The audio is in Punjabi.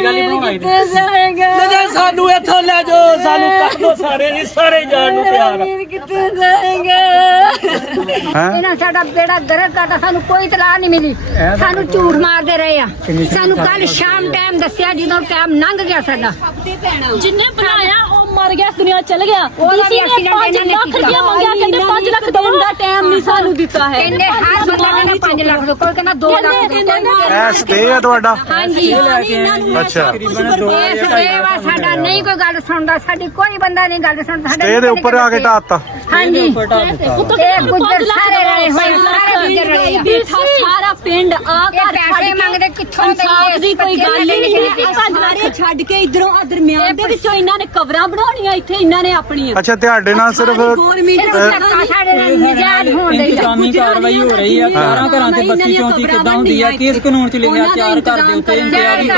ਕੋਈ ਗੱਲ ਨਹੀਂ ਬਣਾਉਣਾ ਕਿੱਥੇ ਜਾਏਗਾ ਤੇ ਸਾਨੂੰ ਇੱਥੋਂ ਲੈ ਜਾਓ, ਸਾਨੂੰ ਕੱਢ ਦੋ ਸਾਰੇ ਨਹੀਂ, ਸਾਰੇ ਜਾਣ ਨੂੰ ਤਿਆਰ ਆ। ਕਿੱਥੇ ਜਾਏਗਾ ਇਹਨਾਂ ਸਾਡਾ ਬੇੜਾ ਗਰਕ ਕਰਦਾ, ਸਾਨੂੰ ਕੋਈ ਤਲਾਹ ਨਹੀਂ ਮਿਲੀ, ਸਾਨੂੰ ਝੂਠ ਮਾਰਦੇ ਰਹੇ ਆ। ਸਾਨੂੰ ਕੱਲ ਸ਼ਾਮ ਟਾਈਮ ਦੱਸਿਆ ਜਦੋਂ ਟਾਈਮ ਲੰਘ ਗਿਆ ਸਾਡਾ। ਜਿੰਨੇ ਬਣਾਇਆ ਉਹ ਮਰ ਗਿਆ, ਦੁਨੀਆ ਚਲ ਗਿਆ। ਉਹਦਾ ਵੀ ਡੀਸੀ ਨੇ 5 ਲੱਖ ਰੁਪਇਆ ਮੰਗਿਆ, ਕਹਿੰਦੇ 5 ਲੱਖ ਦੋ ਦਾ ਟਾਈਮ ਨਹੀਂ ਸਾਨੂੰ ਦਿੱਤਾ ਹੈ। ਕਹਿੰਦੇ ਹਰ ਬੰਦੇ ਨੇ 5 ਲੱਖ ਦੋ, ਕੋਈ ਕਹਿੰਦਾ 2 ਲੱਖ ਦੋ। ਐ ਸਟੇ ਹੈ ਤੁਹਾਡਾ? ਹਾਂਜੀ ਅੱਛਾ, ਇਸ ਦੇਵਾ ਸਾਡਾ ਨਹੀਂ ਕੋਈ ਗੱਲ ਸੁਣਦਾ, ਸਾਡੀ ਕੋਈ ਬੰਦਾ ਨਹੀਂ ਗੱਲ ਸੁਣਦਾ। ਸਟੇ ਦੇ ਉੱਪਰ ਆ ਕੇ ਢਾਤਾ। ਹਾਂਜੀ ਉੱਤੋਂ ਇਹ ਗੁੱਜਰ ਸਾਰੇ ਰਲੇ ਹੋਏ, ਸਾਰੇ ਗੁੱਜਰ ਰਲੇ ਆ। ਸਾਰਾ ਪਿੰਡ ਆ ਇਹ ਪੈਸੇ ਮੰਗਦੇ ਕਿੱਥੋਂ ਦੇ ਦੀ ਕੋਈ ਗੱਲ ਨਹੀਂ ਸੀ। 5 ਲੱਖ ਛੱਡ ਕੇ ਇਧਰੋਂ ਆ ਦਰਮਿਆਨ ਦੇ ਵਿੱਚੋਂ ਇਹਨਾਂ ਨੇ ਕਬਰਾਂ ਬਣਾਉਣੀਆਂ, ਇੱਥੇ ਇਹਨਾਂ ਨੇ ਆਪਣੀਆਂ। ਅੱਛਾ, ਤੁਹਾਡੇ ਨਾਲ ਸਿਰਫ ਸਾਡੇ ਨਾਲ ਨਜਾਇਜ਼ ਹੋਣ ਦੇ ਇੰਤਜ਼ਾਮੀ ਕਾਰਵਾਈ ਹੋ ਰਹੀ ਆ। 4 ਘਰਾਂ ਤੇ 32 34 ਕਿੱਦਾਂ ਹੁੰਦੀ ਆ? ਕਿਸ ਕਾਨੂੰਨ ਚ ਲਿਖਿਆ 4 ਘਰ ਦੇ ਉੱਤੇ ਇੰਤਜ਼ਾਮੀ